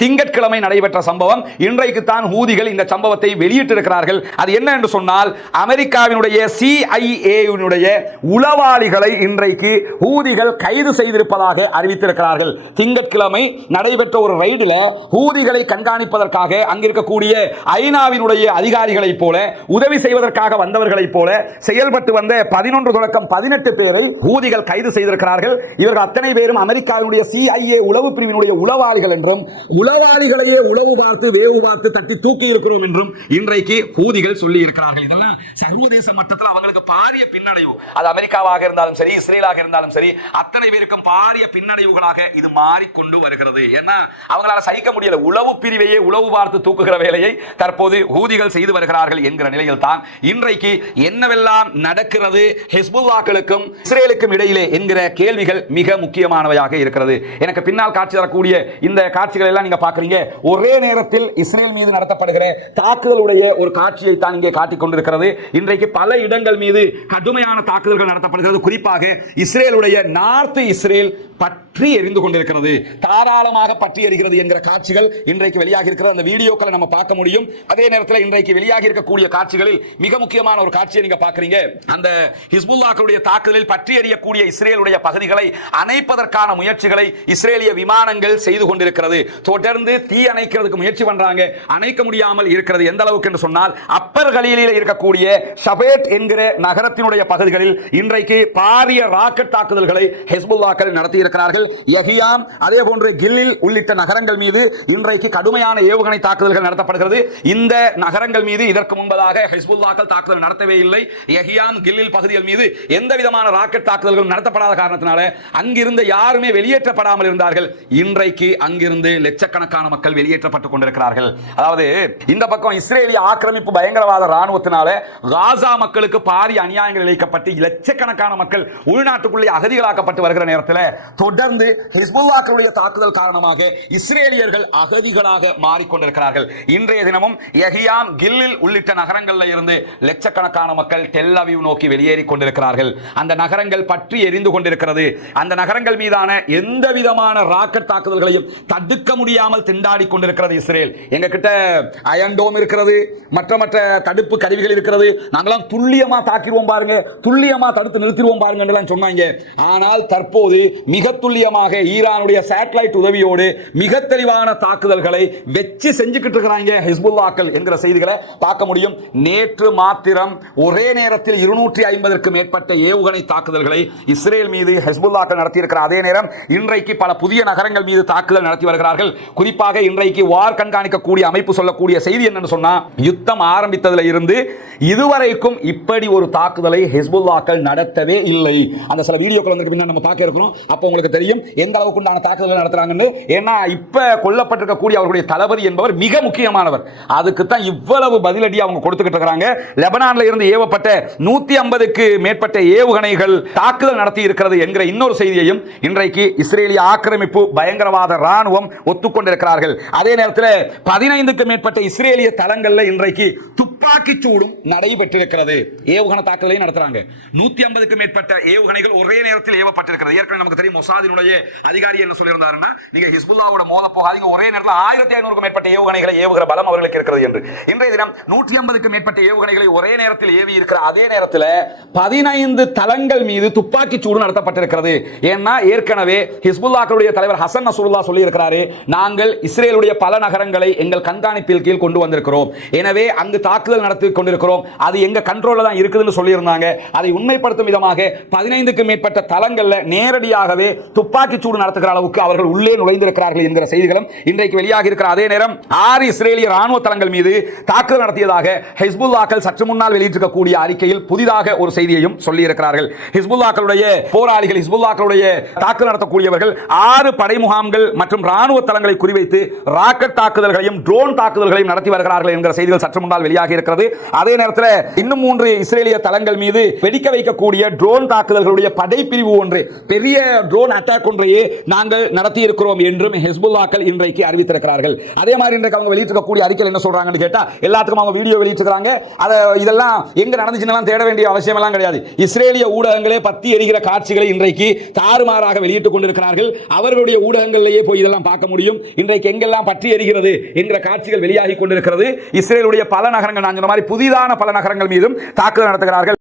திங்கட்கிழமை நடைபெற்ற சம்பவம். இன்றைக்கு தான் ஹூதிகள் இந்த சம்பவத்தை வெளியிட்டிருக்கிறார்கள். அது என்ன என்று சொன்னால் அமெரிக்காவினுடைய சிஐஏனுடைய உளவாளிகளை இன்றைக்கு ஹூதிகள் கைது செய்திருப்பதாக அறிவித்திருக்கிறார்கள். திங்கட்கிழமை நடைபெற்ற ஒரு ரைடில் ஹூதிகளை கண்காணிப்பதற்காக அங்கிருக்கக்கூடிய ஐநாவினுடைய அதிகாரிகளைப் போல உதவி செய்வதற்காக வந்தவர்களைப் போல செயல்பட்டு வந்த பதினொன்று தொடக்கம் பதினெட்டு பேரை ஹூதிகள் கைது செய்திருக்கிறார்கள். இவர்கள் அத்தனை பேரும் அமெரிக்காவினுடைய சிஐஏ உளவு பிரிவினுடைய உளவாளிகள் என்றும் உளவாளிகளையே உளவு பார்த்து வேவு பார்த்து தட்டி தூக்கி இருக்கிறோம் என்றும் இன்றைக்கு ஹூதிகள் சொல்லி இருக்கிறார்கள் இதெல்லாம் சர்வதேச மட்டத்தில் அவங்களுக்கு பாரிய பின்னடைவு. அது அமெரிக்காவாக இருந்தாலும் சரி இஸ்ரேலாக இருந்தாலும் சரி அத்தனை பேருக்கும் பாரிய பின்னடைவுகளாக இது மாறிக்கொண்டு வருகிறது. ஏன்னா அவங்களால சகிக்க முடியல. உளவு பிரிவையே உளவு பார்த்து தூக்குகிற வேலையை தற்போது ஹூதிகள் செய்து வருகிறார்கள் என்கிற நிலையில் தான் இன்றைக்கு என்னவெல்லாம் நடக்கிறது ஹிஸ்புல்லாக்களுக்கும் இஸ்ரேலுக்கும் இடையிலே என்கிற கேள்விகள் மிக முக்கியமானவையாக இருக்கிறது. எனக்கு பின்னால் காட்சி தரக்கூடிய இந்த காட்சிகள் எல்லாம் நீங்க பாக்குறீங்க ஒரே நேரத்தில் இஸ்ரேல் மீது நடத்தப்படுகிற தாக்குதலுடைய ஒரு காட்சியை தான் இங்கே காட்டிக் கொண்டிருக்கிறது. இன்றைக்கு பல இடங்கள் மீது கடுமையான தாக்குதல்கள் நடத்தப்படுகிறது. குறிப்பாக இஸ்ரேலுடைய நார்த் இஸ்ரேல் பற்றி எரிந்து கொண்டிருக்கிறது. தாராளமாக பற்றி எரிகிறது என்கிற காட்சிகள் இன்றைக்கு வெளியாகி இருக்கிற அந்த வீடியோக்களை நம்ம பார்க்க முடியும். அதே நேரத்தில் இன்றைக்கு வெளியாகி இருக்கக்கூடிய காட்சிகளில் மிக முக்கியமான ஒரு காட்சியை நீங்க பாக்குறீங்க அந்த ஹிஸ்புல்லாக்களுடைய தாக்குதலில் பற்றி எறியக்கூடிய இஸ்ரேலுடைய பகுதிகளை அணைப்பதற்கான முயற்சிகளை இஸ்ரேலிய விமானங்கள் செய்து கொண்டிருக்கிறது. தொடர்ந்து தீ அணைக்கிறதுக்கு முயற்சி பண்றாங்க. அணைக்க முடியாமல் இருக்கிறது எந்த அளவுக்கு என்று சொன்னால் அப்பர் கலீலில் இருக்கக்கூடிய ஷபேட் என்கிற நகரத்தினுடைய பகுதிகளில் இன்றைக்கு பாரிய ராக்கெட் தாக்குதல்களை ஹெஸ்புல்லாக்கள் நடத்தி இருக்கிறார்கள் எஹியாம் அதே போன்று கில்லில் உள்ளிட்ட நகரங்கள் மீது இன்றைக்கு கடுமையான ஏவுகணை தாக்குதல்கள் நடத்தப்படுகிறது. இந்த நகரங்கள் மீது இதற்கு முன்பதாக ஹெஸ்புல்லாக்கள் தாக்குதல் நடத்தவே இல்லை. எஹியாம் கில்லில் பகுதிகள் மீது எந்த விதமான ராக்கெட் தாக்குதல்களும் நடத்தப்படாத காரணத்தினால அங்கிருந்து யாருமே வெளியேற்றப்படாமல் இருந்தார்கள். இன்றைக்கு அங்கிருந்து லட்சக்கணக்கான மக்கள் வெளியேற்றப்பட்டுக் கொண்டிருக்கிறார்கள். அதாவது இந்த பக்கம் இஸ்ரேலிய ஆக்கிரமிப்பு பயங்கரவாத ராணுவத்தினால காசா மக்களுக்கு பாரிய அநியாயங்கள் இழைக்கப்பட்டு லட்சக்கணக்கான மக்கள் உள்நாட்டுக்குள்ளே அகதிகளாக்கப்பட்டு வருகிற நேரத்தில் தொடர்ந்து ஹிஸ்புல்லாக்களுடைய தாக்குதல் காரணமாக இஸ்ரேலியர்கள் அகதிகளாக மாறிக்கொண்டிருக்கிறார்கள். இன்றைய தினமும் எஹியாம் கில்லில் உள்ளிட்ட நகரங்களில் இருந்து லட்சக்கணக்கான மக்கள் டெல் நோக்கி வெளியேறி கொண்டிருக்கிறார்கள். அந்த நகரங்கள் பற்றி எரிந்து கொண்டிருக்கிறது. அந்த நகரங்கள் மீதான எந்த விதமான ராக்கெட் தாக்குதல்களையும் தடுக்க முடியாமல் திண்டாடி கொண்டிருக்கிறது இஸ்ரேல். எங்க கிட்ட அயன்டோம் இருக்கிறது மற்ற மற்ற தடுப்பு கருவிகள் இருக்கிறது. நாங்களாம் துல்லியமா தாக்கிடுவோம் பாருங்க துல்லியமா தடுத்து நிறுத்திடுவோம் பாருங்க சொன்னாங்க. ஆனால் தற்போது மிக துல்லியமாக ஈரானுடைய சேட்டலைட் உதவியோடு மிக தெளிவான தாக்குதல்களை வெச்சு செஞ்சுக்கிட்டு இருக்கிறாங்க ஹிஸ்புல்லாக்கள் என்கிற செய்திகளை பார்க்க முடியும். நேற்று மாத்திரம் ஒரே நேரத்தில் இருநூற்றி ஐம்பதற்கு மேற்பட்ட ஏவுகணை தாக்குதல்களை இஸ்ரேல் மீது ஹெஸ்புல்லாக்கள் நடத்தியிருக்கிற அதே நேரம் இன்றைக்கு பல புதிய நகரங்கள் மீது தாக்குதல் நடத்தி வருகிறார்கள். குறிப்பாக இன்றைக்கு வார் கண்காணிக்கக்கூடிய அமைப்பு சொல்லக்கூடிய செய்தி என்னன்னு சொன்னா யுத்தம் ஆரம்பித்ததுல இருந்து இதுவரைக்கும் இப்படி ஒரு தாக்குதலை ஹிஸ்புல்லாக்கள் நடத்தவே இல்லை. அந்த சில வீடியோக்கள் வந்து பின்னால் நம்ம பார்க்க இருக்கிறோம். அப்போ உங்களுக்கு தெரியும் எந்த அளவுக்கு உண்டான தாக்குதல் நடத்துறாங்கன்னு. ஏன்னா இப்போ கொல்லப்பட்டிருக்கக்கூடிய அவருடைய தளபதி என்பவர் மிக முக்கியமானவர். அதுக்கு தான் இவ்வளவு பதிலடி அவங்க கொடுத்துக்கிட்டு இருக்காங்க லெபனான்ல இருந்து ஏவப்பட்ட நூத்தி ஐம்பதுக்கு மேற்பட்ட ஏவுகணைகள் தாக்குதல் நடத்தி இருக்கிறது என்கிற இன்னொரு செய்தியையும் இன்றைக்கு இஸ்ரேலிய ஆக்கிரமிப்பு பயங்கரவாத ராணுவம் கொண்டிருக்கிறார்கள். அதே நேரத்தில் பதினைந்துக்கு மேற்பட்ட இஸ்ரேலிய தளங்களில் இன்றைக்கு துப்பாக்கி சூடும் நடைபெற்றிருக்கிறது. ஏவுகணை தாக்குதலையும் நடத்துறாங்க. நூத்தி ஐம்பதுக்கு மேற்பட்ட ஏவுகணைகள் ஒரே நேரத்தில் ஏவப்பட்டிருக்கிறது. ஏற்கனவே நமக்கு தெரியும் மொசாதினுடைய அதிகாரி என்ன சொல்லியிருந்தாருன்னா நீங்க ஹிஸ்புல்லாவோட மோத போகாதீங்க ஒரே நேரத்தில் ஆயிரத்தி ஐநூறுக்கும் மேற்பட்ட ஏவுகணைகளை ஏவுகிற பலம் அவர்களுக்கு இருக்கிறது என்று. இன்றைய தினம் நூற்றி ஐம்பதுக்கு மேற்பட்ட ஏவுகணைகளை ஒரே நேரத்தில் ஏவி இருக்கிற அதே நேரத்தில் பதினைந்து தளங்கள் மீது துப்பாக்கி சூடு நடத்தப்பட்டிருக்கிறது. ஏன்னா ஏற்கனவே ஹிஸ்புல்லாக்களுடைய தலைவர் ஹசன் நசூல்லா சொல்லியிருக்கிறாரு நாங்கள் இஸ்ரேலுடைய பல நகரங்களை எங்கள் கண்காணிப்பில் கீழ் கொண்டு வந்திருக்கிறோம். எனவே அங்கு தாக்குதல் நடத்தி கொண்டிருக்கிறோம். அது எங்க கண்ட்ரோல்ல தான் இருக்குதுன்னு சொல்லியிருந்தாங்க. அதை உண்மைப்படுத்தும் விதமாக பதினைந்துக்கு மேற்பட்ட தளங்கள்ல நேரடியாகவே துப்பாக்கி சூடு நடத்துகிற அளவுக்கு அவர்கள் உள்ளே நுழைந்திருக்கிறார்கள் என்கிற செய்திகளும் இன்றைக்கு வெளியாக இருக்கிற அதே நேரம் ஆறு இஸ்ரேலிய ராணுவ தளங்கள் மீது தாக்குதல் நடத்தியதாக ஹிஸ்புல்லாக்கள் சற்று முன்னால் வெளியிட்டிருக்கக்கூடிய அறிக்கையில் புதிதாக ஒரு செய்தியையும் சொல்லி இருக்கிறார்கள் ஹிஸ்புல்லாக்களுடைய போராளிகள் ஹிஸ்புல்லாக்களுடைய தாக்குதல் நடத்தக்கூடியவர்கள் ஆறு படை முகாம்கள் மற்றும் ராணுவ தளங்களை குறிவைத்து ராக்கெட் தாக்குதல்களையும் ட்ரோன் தாக்குதல்களையும் நடத்தி வருகிறார்கள் என்கிற செய்திகள் சற்று முன்னால் வெளியாக இருக்கிறது. இருக்கிறது அதே நேரத்தில் இன்னும் மூன்று இஸ்ரேலிய தளங்கள் மீது வெடிக்க வைக்கக்கூடிய ட்ரோன் தாக்குதல்களுடைய படைப்பிரிவு ஒன்று பெரிய ட்ரோன் அட்டாக் ஒன்றையே நாங்கள் நடத்தி இருக்கிறோம் என்றும் ஹெஸ்புல்லாக்கள் இன்றைக்கு அறிவித்திருக்கிறார்கள். அதே மாதிரி இன்றைக்கு அவங்க வெளியிட்டிருக்கக்கூடிய அறிக்கையில் என்ன சொல்றாங்கன்னு கேட்டா எல்லாத்துக்கும் அவங்க வீடியோ வெளியிட்டிருக்கிறாங்க. அதை இதெல்லாம் எங்க நடந்துச்சுன்னு தேட வேண்டிய அவசியம் எல்லாம் கிடையாது. இஸ்ரேலிய ஊடகங்களே பத்தி எரிகிற காட்சிகளை இன்றைக்கு தாறுமாறாக வெளியிட்டுக் கொண்டிருக்கிறார்கள். அவர்களுடைய ஊடகங்களிலேயே போய் இதெல்லாம் பார்க்க முடியும். இன்றைக்கு எங்கெல்லாம் பற்றி எரிகிறது என்கிற காட்சிகள் வெளியாகி கொண்டிருக்கிறது. இஸ்ரேலுடைய பல நகரங்கள் நாங்கள் சொன்ன மாதிரி புதிதான பல நகரங்கள் மீதும் தாக்குதல் நடத்துகிறார்கள்